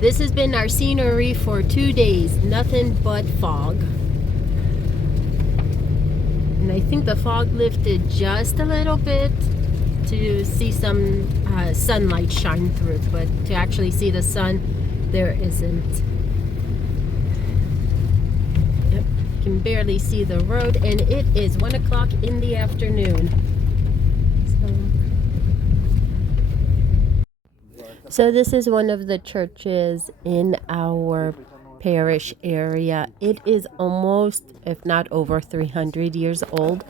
This has been our scenery for 2 days. Nothing but fog. And I think the fog lifted just a little bit to see some sunlight shine through, but to actually see the sun, there isn't. Yep, you can barely see the road, and it is 1 o'clock in the afternoon. So this is one of the churches in our parish area. It is almost, if not over 300 years old.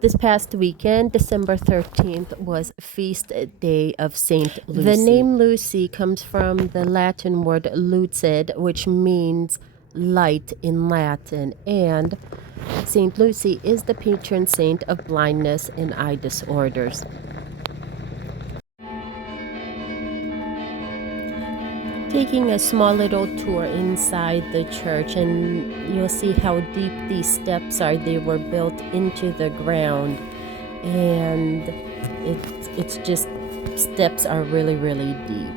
This past weekend, December 13th, was feast day of Saint Lucy. The name Lucy comes from the Latin word lucid, which means light in Latin, and Saint Lucy is the patron saint of blindness and eye disorders. Taking a small little tour inside the church, and you'll see how deep these steps are. They were built into the ground, and it's just, steps are really, really deep.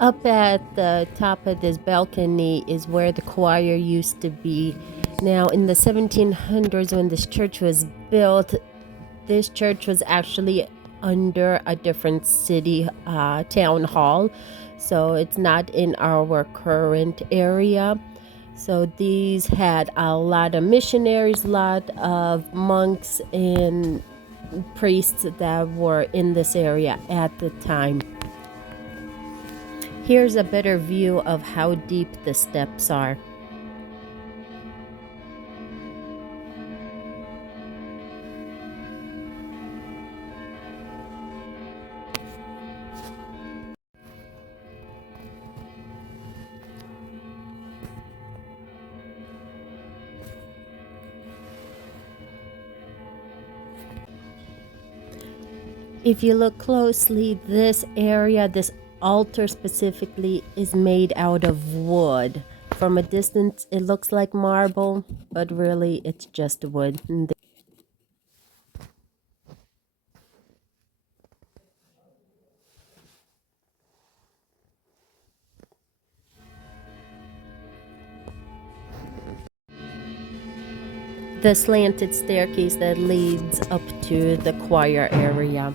Up at the top of this balcony is where the choir used to be. Now, in the 1700s, when this church was built, this church was actually under a different city town hall, so it's not in our current area. So these had a lot of missionaries, a lot of monks and priests that were in this area at the time. Here's a better view of how deep the steps are. If you look closely, this area, this altar specifically, is made out of wood. From a distance, it looks like marble, but really it's just wood. The slanted staircase that leads up to the choir area.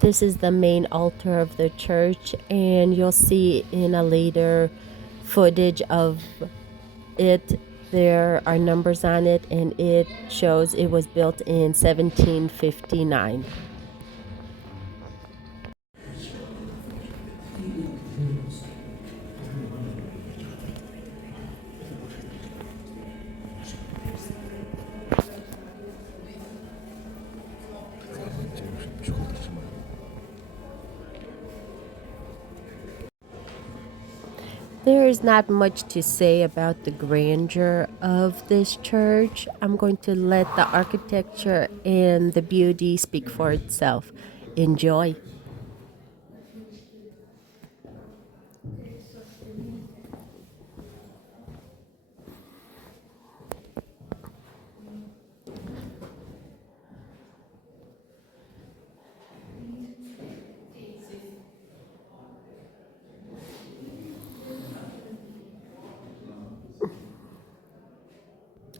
This is the main altar of the church, and you'll see in a later footage of it, there are numbers on it, and it shows it was built in 1759. There is not much to say about the grandeur of this church. I'm going to let the architecture and the beauty speak for itself. Enjoy.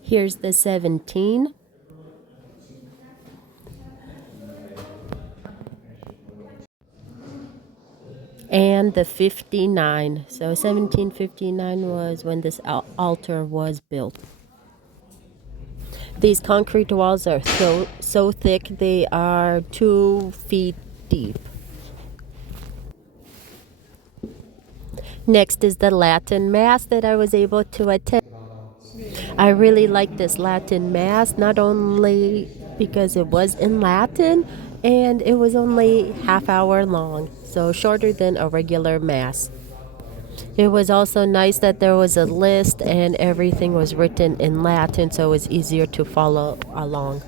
Here's the 17. And the 59. So 1759 was when this altar was built. These concrete walls are so thick, they are 2 feet deep. Next is the Latin Mass that I was able to attend. I really like this Latin Mass. Not only because it was in Latin and it was only half hour long, so shorter than a regular mass. It was also nice that there was a list and everything was written in Latin, so it was easier to follow along.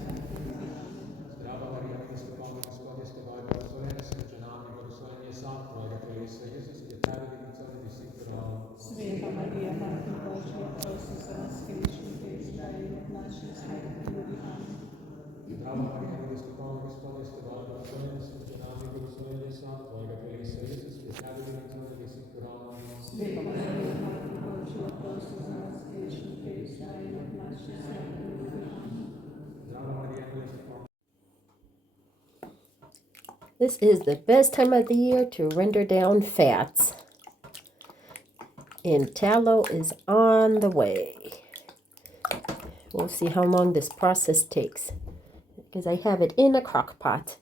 Zdravá Maria, milosti plná, Gospod je s tebou, blahoslavljena si među nama i blagosloven je sad tvojega telesa, Isus, je ta rodinica od nebesih kralj. Sveta Marija, Mati Božja, prosi za nas griješnika i zdaj od naše smrti. Amen. Zdrava Marija, milosti plná, Gospod je s tebou, blahoslavljena si među nama i blagosloven je sad tvojega telesa, Isus, je ta rodinica od nebesih kralj. Sveta Marija, Mati Božja, prosi za nas griješnika i zdaj od naše smrti. Amen. Zdrava Marija, milosti plná. This is the best time of the year to render down fats. And tallow is on the way. We'll see how long this process takes because I have it in a crock pot.